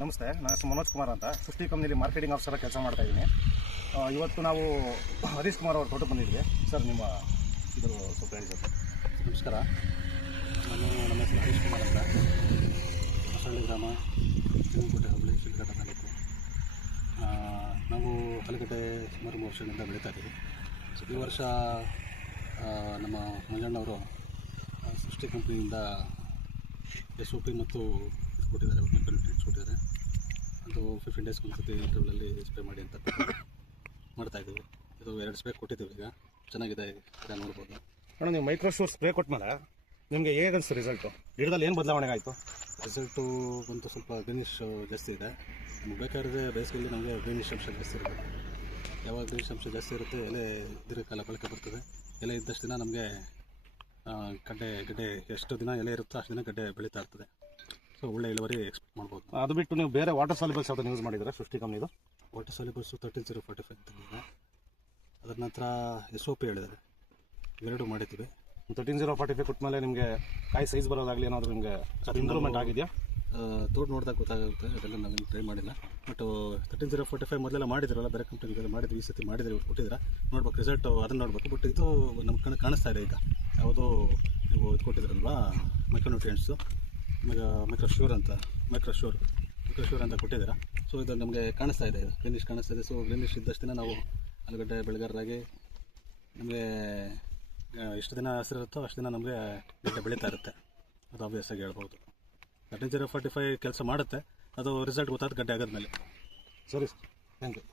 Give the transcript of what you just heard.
ನಮಸ್ತೆ, ನನ್ನ ಹೆಸರು ಮನೋಜ್ ಕುಮಾರ್ ಅಂತ. ಸೃಷ್ಟಿ ಕಂಪ್ನಿಯಲ್ಲಿ ಮಾರ್ಕೆಟಿಂಗ್ ಆಫೀಸರ್ ಕೆಲಸ ಮಾಡ್ತಾ ಇದ್ದೀನಿ. ಇವತ್ತು ನಾವು ಹರೀಶ್ ಕುಮಾರ್ ಅವ್ರ ತೋಟಕ್ಕೆ ಬಂದಿದ್ವಿ. ಸರ್, ನಿಮ್ಮ ಇದು ಸ್ವಲ್ಪ ಹೇಳಿ ಸರ್. ನಮಸ್ಕಾರ. ನಮ್ಮ ಹೆಸರು ಹರೀಶ್ ಕುಮಾರ್ ಅಂತ. ಹೊಸಳ್ಳಿ ಗ್ರಾಮ, ಚಿನ್ನಕೋಟೆ ಹೋಬಳಿ, ಶಿಡ್ಘಟ್ಟ ತಾಲೂಕು. ನಾವು ಆಲೂಗಡ್ಡೆ ಸುಮಾರು 3 ವರ್ಷಗಳಿಂದ ಬೆಳೀತಾ ಇದ್ದೀವಿ. ಈ ವರ್ಷ ನಮ್ಮ ಮಂಜಣ್ಣವರು ಸೃಷ್ಟಿ ಕಂಪ್ನಿಯಿಂದ SOP ಮತ್ತು ಕೊಟ್ಟಿದ್ದಾರೆ, ಟಿಪ್ಸ್ ಕೊಟ್ಟಿದ್ದಾರೆ. ಅದು 15 ಡೇಸ್ಗೆ ಒಂದು ಸತಿ ಇಂಟರ್ವಲಲ್ಲಿ ಸ್ಪ್ರೇ ಮಾಡಿ ಅಂತ ಮಾಡ್ತಾಯಿದ್ದೀವಿ. ಇದು 2 ಸ್ಪ್ರೇ ಕೊಟ್ಟಿದ್ದೀವಿ. ಈಗ ಚೆನ್ನಾಗಿದೆ, ಈಗ ನೋಡ್ಬೋದು. ಅಣ್ಣ, ನೀವು ಮೈಕ್ರೋಶೂರ್ ಸ್ಪ್ರೇ ಕೊಟ್ಟಮೇಲೆ ನಿಮಗೆ ಹೇಗೆ ಅನಿಸ್ತು ರಿಸಲ್ಟು? ಗಿಡದಲ್ಲಿ ಏನು ಬದಲಾವಣೆ ಆಯಿತು? ರಿಸಲ್ಟು ಬಂತು, ಸ್ವಲ್ಪ ಗ್ರೀನಿಶ್ ಜಾಸ್ತಿ ಇದೆ. ನಮ್ಗೆ ಬೇಕಾದ್ರೆ ಬೇಸಿಗೆಯಲ್ಲಿ ನಮಗೆ ಗ್ರೀನಿಶ್ ಅಂಶ ಜಾಸ್ತಿ ಇರುತ್ತೆ. ಯಾವಾಗ ಗ್ರೀನಿಶ್ ಅಂಶ ಜಾಸ್ತಿ ಇರುತ್ತೆ, ಎಲೆ ದೀರ್ಘಕಾಲ ಬಳಕೆ ಬರ್ತದೆ. ಎಲೆ ಇದ್ದಷ್ಟು ದಿನ ನಮಗೆ ಗಡ್ಡೆ ಎಷ್ಟು ದಿನ ಎಲೆ ಇರುತ್ತೋ ಅಷ್ಟು ದಿನ ಗಡ್ಡೆ ಬೆಳೀತಾ ಇರ್ತದೆ. ಸೊ ಒಳ್ಳೆ ಇಳುವರಿ ಎಕ್ಸ್ಪೆಕ್ಟ್ ಮಾಡ್ಬೋದು. ಅದು ಬಿಟ್ಟು ನೀವು ಬೇರೆ ವಾಟರ್ ಸಾಲ್ಯುಬಲ್ಸ್ ಯಾವ್ದು ಯೂಸ್ ಮಾಡಿದ್ರೆ ಸೃಷ್ಟಿ ಕಂಪ್ನಿದು? ವಾಟರ್ ಸಾಲ್ಯುಬಲ್ಸು 13045 ಅಂತ ಇದೆ. ಅದರ ನಂತರ SOP ಹೇಳಿದ್ದಾರೆ, ಇವೆರಡು ಮಾಡಿದ್ದೀವಿ. 13045 ಕೊಟ್ಟಮೇಲೆ ನಿಮಗೆ ಕಾಯಿ ಸೈಜ್ ಬರೋದಾಗಲಿ ಏನಾದರೂ ನಿಮಗೆ ಇಂಪ್ರೂವ್ಮೆಂಟ್ ಆಗಿದೆಯಾ? ತೋಟ ನೋಡಿದಾಗ ಗೊತ್ತಾಗುತ್ತೆ. ಅದೆಲ್ಲ ನಾವು ಟ್ರೈ ಮಾಡಿಲ್ಲ. ಬಟ್ 13045 ಮೊದಲೆಲ್ಲ ಮಾಡಿದಿರಲ್ಲ, ಬೇರೆ ಕಂಪ್ನಿಗೆಲ್ಲ ಮಾಡಿದ್ವಿ. ಈ ಸತಿ ಮಾಡಿದ್ರೆ ಇವ್ರು ಕೊಟ್ಟಿದ್ದೀರಾ, ನೋಡ್ಬೇಕು ರಿಸಲ್ಟು, ಅದನ್ನು ನೋಡ್ಬೇಕು. ಬಟ್ ಇದು ನಮ್ಮ ಕಣ್ಣು ಕಾಣಿಸ್ತಾ ಇದೆ. ಈಗ ಯಾವುದು ನೀವು ಇದು ಕೊಟ್ಟಿದ್ರಲ್ವಾ, ಮೈಕ್ರೋನ್ಯೂಟ್ರಿಯೆಂಟ್ಸು, ಮೈಕ್ರೋಶ್ಯೂರ್ ಅಂತ ಕೊಟ್ಟಿದ್ದೀರಾ. ಸೊ ಇದು ನಮಗೆ ಕಾಣಿಸ್ತಾ ಇದೆ, ಇದು ಗ್ರೀನಿಶ್ ಕಾಣಿಸ್ತಾ ಇದೆ. ಸೊ ಗ್ರೀನಿಶ್ ಇದ್ದಷ್ಟು ದಿನ ನಾವು ಆಲೂಗಡ್ಡೆ ಬೆಳೆಗಾರರಾಗಿ ನಮಗೆ ಎಷ್ಟು ದಿನ ಹಸಿರುತ್ತೋ ಅಷ್ಟು ದಿನ ನಮಗೆ ಗಡ್ಡೆ ಬೆಳೀತಾ ಇರುತ್ತೆ. ಅದು ಆಬ್ವಿಯಸ್ ಆಗಿ ಹೇಳ್ಬೋದು. 13045 ಕೆಲಸ ಮಾಡುತ್ತೆ, ಅದು ರಿಸಲ್ಟ್ ಗೊತ್ತಾದ ಗಡ್ಡೆ ಆಗೋದ್ಮೇಲೆ. ಸರಿ ಸರ್, ಥ್ಯಾಂಕ್ ಯು.